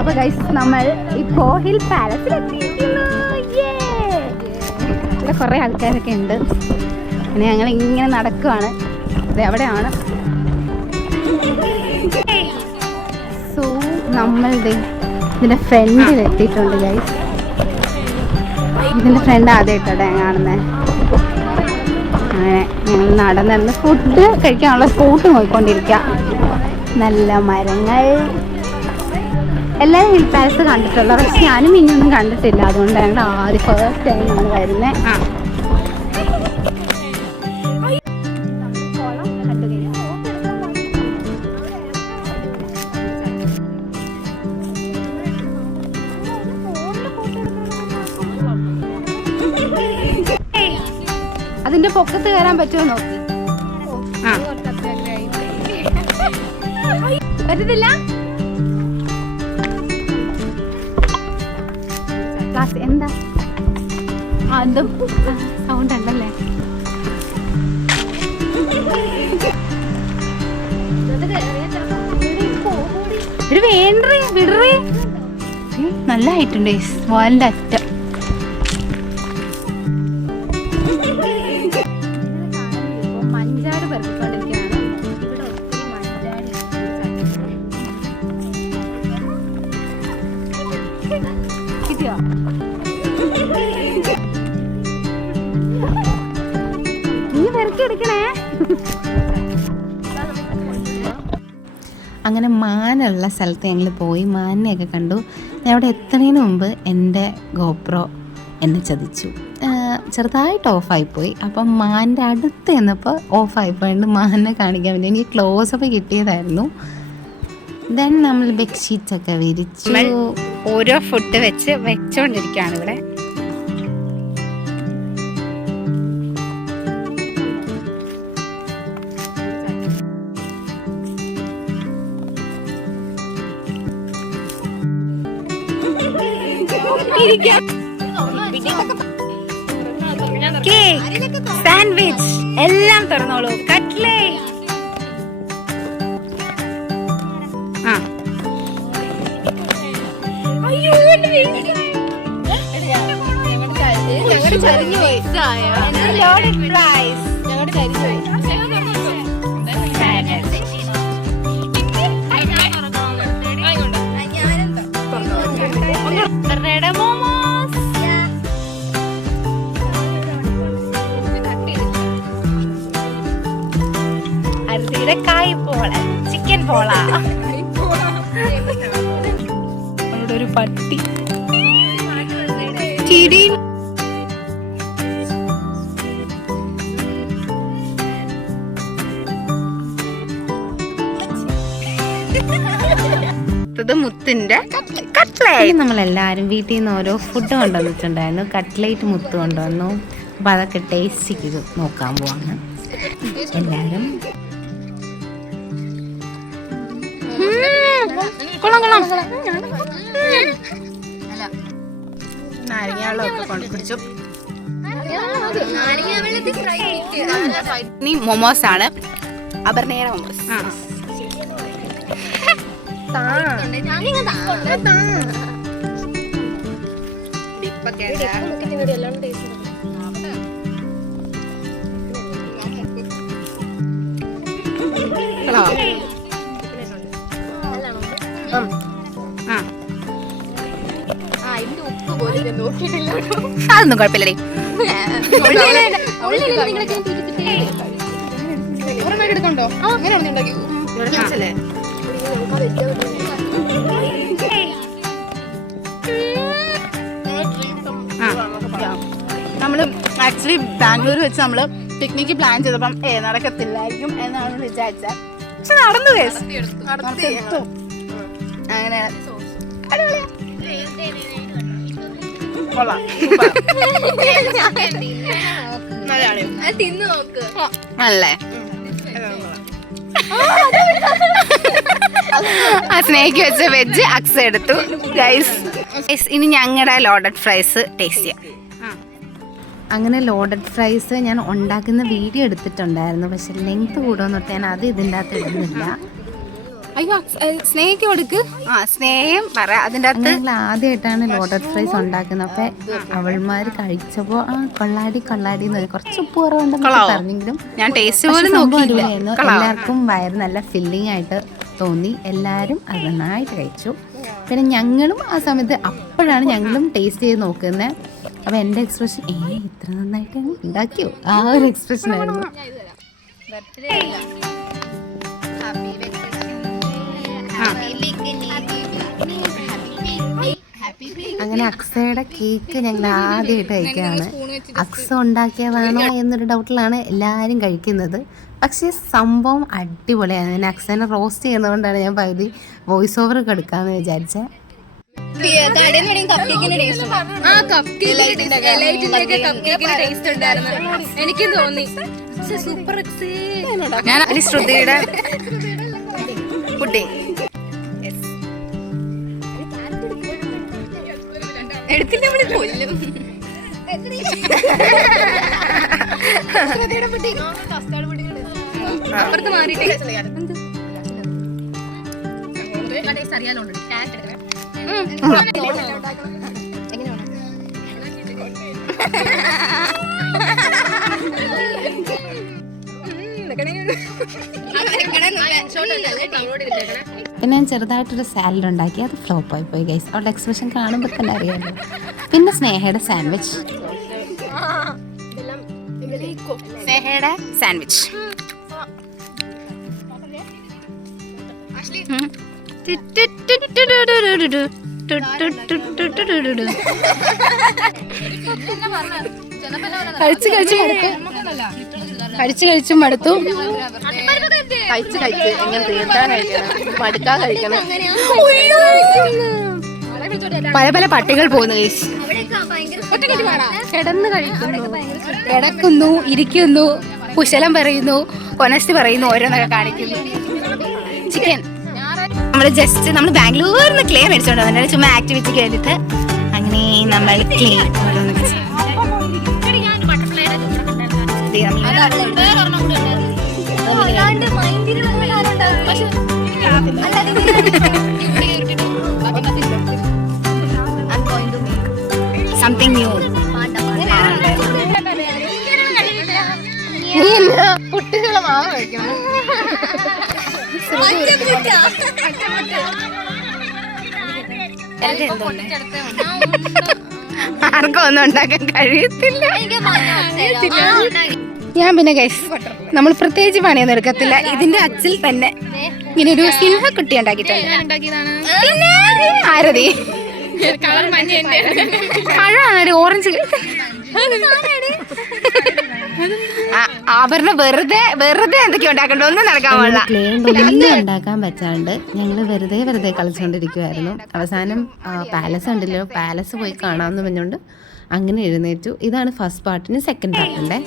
അപ്പോൾ ഗൈസ് നമ്മൾ ഇപ്പോൾ ഹിൽ പാലസിൽ എത്തിയിരിക്കുന്നു. ഇവിടെ കുറേ ആൾക്കാരൊക്കെ ഉണ്ട്. പിന്നെ ഞങ്ങൾ ഇങ്ങനെ നടക്കുവാണ്. ഇത് എവിടെയാണ്? സോ നമ്മൾ ഇതിൻ്റെ ഫ്രണ്ടിൽ എത്തിയിട്ടുണ്ട് ഗൈസ്. ഇതിൻ്റെ ഫ്രണ്ട് ആദ്യമായിട്ടോടെ കാണുന്നത്. അങ്ങനെ ഞങ്ങൾ നടന്ന് ഫുഡ് കഴിക്കാനുള്ള സ്പോട്ട് നോക്കിക്കൊണ്ടിരിക്കുക. നല്ല മരങ്ങൾ. എല്ലാവരും ഹിൽ പാലസ് കണ്ടിട്ടുള്ള, പക്ഷെ ഞാനും ഇനിയൊന്നും കണ്ടിട്ടില്ല. അതുകൊണ്ട് ഞങ്ങൾ ആദ്യം ഫസ്റ്റ് ടൈമാണ് വരുന്നത്. അതിന്റെ പൊക്കത്ത് കയറാൻ പറ്റുമോ നോക്കി. പറ്റത്തില്ല. ക്ലാസ് എന്താ അതും സൗണ്ട് ഉണ്ടല്ലേ. ഒരു വേണ്ടേ വിടറേ. നല്ല ഹൈറ്റുണ്ട് വാലിന്റെ അറ്റം. മഞ്ചാട് പെറുക്കിക്കൊണ്ടിരിക്കുകയാണ്. ഇവിടെ ഒത്തിരി മഞ്ചാടി. കിട്ടിയോ? നീ പെറുക്കി എടുക്കണേ. അങ്ങനെ മാനുള്ള സ്ഥലത്ത് ഞങ്ങൾ പോയി മാനിനെയൊക്കെ കണ്ടു. ഞാൻ അവിടെ എത്തുന്നതിന് മുമ്പ് എൻ്റെ ഗോപ്രോ എന്നെ ചതിച്ചു. ചെറുതായിട്ട് ഓഫായിപ്പോയി. അപ്പം മാനിൻ്റെ അടുത്ത് ചെന്നപ്പോൾ ഓഫായിപ്പോയിട്ട് മാനിനെ കാണിക്കാൻ വേണ്ടി എനിക്ക് ക്ലോസപ്പ് കിട്ടിയതായിരുന്നു. ദെൻ നമ്മൾ ബെഡ്ഷീറ്റ്സൊക്കെ വിരിച്ചു. ഓരോ ഫുഡ് വെച്ചോണ്ടിരിക്കുകയാണ് ഇവിടെ. കേക്ക്, സാൻഡ്വിച്ച് എല്ലാം തുറന്നോളൂ. കട്ട്ലേറ്റ്. Loaded fries. കായ് പോള, ചിക്കൻ പോള. അവിടെ ഒരു പട്ടി. മുത്തിന്റെ കട്ട്ലേറ്റ്. നമ്മളെല്ലാവരും വീട്ടിൽ നിന്ന് ഓരോ ഫുഡ് കൊണ്ടുവന്നിട്ടുണ്ടായിരുന്നു. കട്ട്ലേറ്റ് മുത്ത് കൊണ്ടുവന്നു. അപ്പം അതൊക്കെ ടേസ്റ്റ് ചെയ്ത് നോക്കാൻ പോവാണ് എല്ലാവരും. മൊമോസ് ആണ്. അപർണയുടെ മൊമോസ്. അതൊന്നും കുഴപ്പമില്ലേ. നമ്മള് ആക്ച്വലി ബാംഗ്ലൂർ വെച്ച് നമ്മള് പിക്നിക്ക് പ്ലാൻ ചെയ്തപ്പം നടക്കത്തില്ലായിരിക്കും എന്നാണ് വിചാരിച്ചത്. പക്ഷെ നടന്നു അങ്ങനെ അല്ലേ. ആ സ്നേക്ക് വെച്ച വെജ് അക്സ എടുത്തു ഗൈസ്. ഇനി ഞങ്ങളുടെ ലോഡഡ് ഫ്രൈസ് ടേസ്റ്റ് ചെയ്യാം. അങ്ങനെ ലോഡഡ് ഫ്രൈസ് ഞാൻ ഉണ്ടാക്കുന്ന വീഡിയോ എടുത്തിട്ടുണ്ടായിരുന്നു. പക്ഷെ ലെങ്ത് കൂടുമെന്നൊട്ട് ഞാൻ അത് ഇതിൻ്റെ അകത്ത് ഇടുന്നില്ല. അയ്യോ സ്നേഹിക്ക് കൊടുക്ക്. സ്നേഹം പറ അതിൻ്റെ അകത്ത്. ഞങ്ങൾ ആദ്യമായിട്ടാണ് ലോട്ടസ് ഫ്രൈസ് ഉണ്ടാക്കുന്നത്. അപ്പൊ അവൾമാർ കഴിച്ചപ്പോ കൊള്ളാടി കൊള്ളാടി എന്ന് കുറച്ച് ഉപ്പ് കുറവുണ്ടെന്ന് പറഞ്ഞെങ്കിലും ഞാൻ ടേസ്റ്റ് പോലും നോക്കിയില്ലായിരുന്നു. എല്ലാവർക്കും വയറ് നല്ല ഫില്ലിംഗ് ആയിട്ട് തോന്നി. എല്ലാവരും അത് നന്നായിട്ട് കഴിച്ചു. പിന്നെ ഞങ്ങളും ആ സമയത്ത് അപ്പോഴാണ് ഞങ്ങളും ടേസ്റ്റ് ചെയ്ത് നോക്കുന്നത്. അപ്പൊ എൻ്റെ എക്സ്പ്രഷൻ ഇത്ര നന്നായിട്ട് ഉണ്ടാക്കിയോ ആ ഒരു എക്സ്പ്രഷൻ ആയിരുന്നു. അങ്ങനെ അക്സയുടെ കേക്ക് ഞങ്ങൾ ആദ്യമായിട്ട് കഴിക്കുകയാണ്. അക്സ ഉണ്ടാക്കിയതാണോ എന്നൊരു ഡൗട്ടിലാണ് എല്ലാവരും കഴിക്കുന്നത്. പക്ഷേ സംഭവം അടിപൊളിയാണ്. ഞാൻ അക്സനെ റോസ്റ്റ് ചെയ്യുന്നതുകൊണ്ടാണ് ഞാൻ പകുതി വോയിസ് ഓവർ ഒക്കെ എടുക്കാമെന്ന് വിചാരിച്ചത്. എനിക്ക് തോന്നി സൂപ്പർ. ഞാൻ ശ്രുതിയുടെ പുഡിംഗ് എടുത്തില്ല കൊല്ലും. അപ്പുറത്ത് മാറിയിട്ട് പിന്നെ ഞാൻ ചെറുതായിട്ടൊരു സാലഡ് ഉണ്ടാക്കി. അത് ഫ്ലോപ്പായി പോയി ഗൈസ്. അവളുടെ എക്സ്പ്രഷൻ കാണുമ്പോൾ തന്നെ അറിയാമല്ലോ. പിന്നെ സ്നേഹയുടെ സാൻഡ്വിച്ച്. കഴിച്ചു മടുത്തു. എങ്ങനെ തീർത്താൻ കഴിക്കണം, മടുക്കാൻ കഴിക്കണം. പല പല പട്ടികൾ പോകുന്നു ഗൈസ്. കിടന്ന് കഴിക്കുന്നു, കിടക്കുന്നു, ഇരിക്കുന്നു, കുശലം പറയുന്നു, കൊനസ്റ്റ് പറയുന്നു, ഓരോന്നൊക്കെ കാണിക്കുന്നു. ചിക്കൻ നമ്മൾ ബാംഗ്ലൂരിൽ നിന്ന് ക്ലേ മേടിച്ചോണ്ട് വന്നിട്ട് ചുമ്മാ ആക്ടിവിറ്റിക്ക് വേണ്ടിയിട്ട്. അങ്ങനെ നമ്മൾ ക്ലേ സംതിങ് ന്യൂ. കുട്ടികളെ മാവ് കഴിക്കണം. ആർക്കും ഒന്നും ഉണ്ടാക്കാൻ കഴിയത്തില്ല. ഞാൻ പിന്നെ ഗൈസ് നമ്മൾ പ്രത്യേകിച്ച് പണിയൊന്നും എടുക്കത്തില്ല. ഇതിന്റെ അച്ചിൽ തന്നെ ഇങ്ങനെ ഒരു സിംഹക്കുട്ടി ഉണ്ടാക്കിയിട്ടുണ്ട്. ആരതി പഴമാണ് ഓറഞ്ച്. അവരുടെ വെറുതെ എന്തൊക്കെയോ ഉണ്ടാക്കണ്ടോ ഒന്നും നടക്കാൻ പാടില്ല. ക്ലേ ഒന്നും ഉണ്ടാക്കാൻ പറ്റാണ്ട് ഞങ്ങൾ വെറുതെ കളിച്ചുകൊണ്ടിരിക്കുവായിരുന്നു. അവസാനം പാലസ് ഉണ്ടല്ലോ, പാലസ് പോയി കാണാമെന്ന് പറഞ്ഞുകൊണ്ട് അങ്ങനെ എഴുന്നേറ്റു. ഇതാണ് ഫസ്റ്റ് പാർട്ടിന്. സെക്കൻഡ് പാർട്ടിൻ്റെ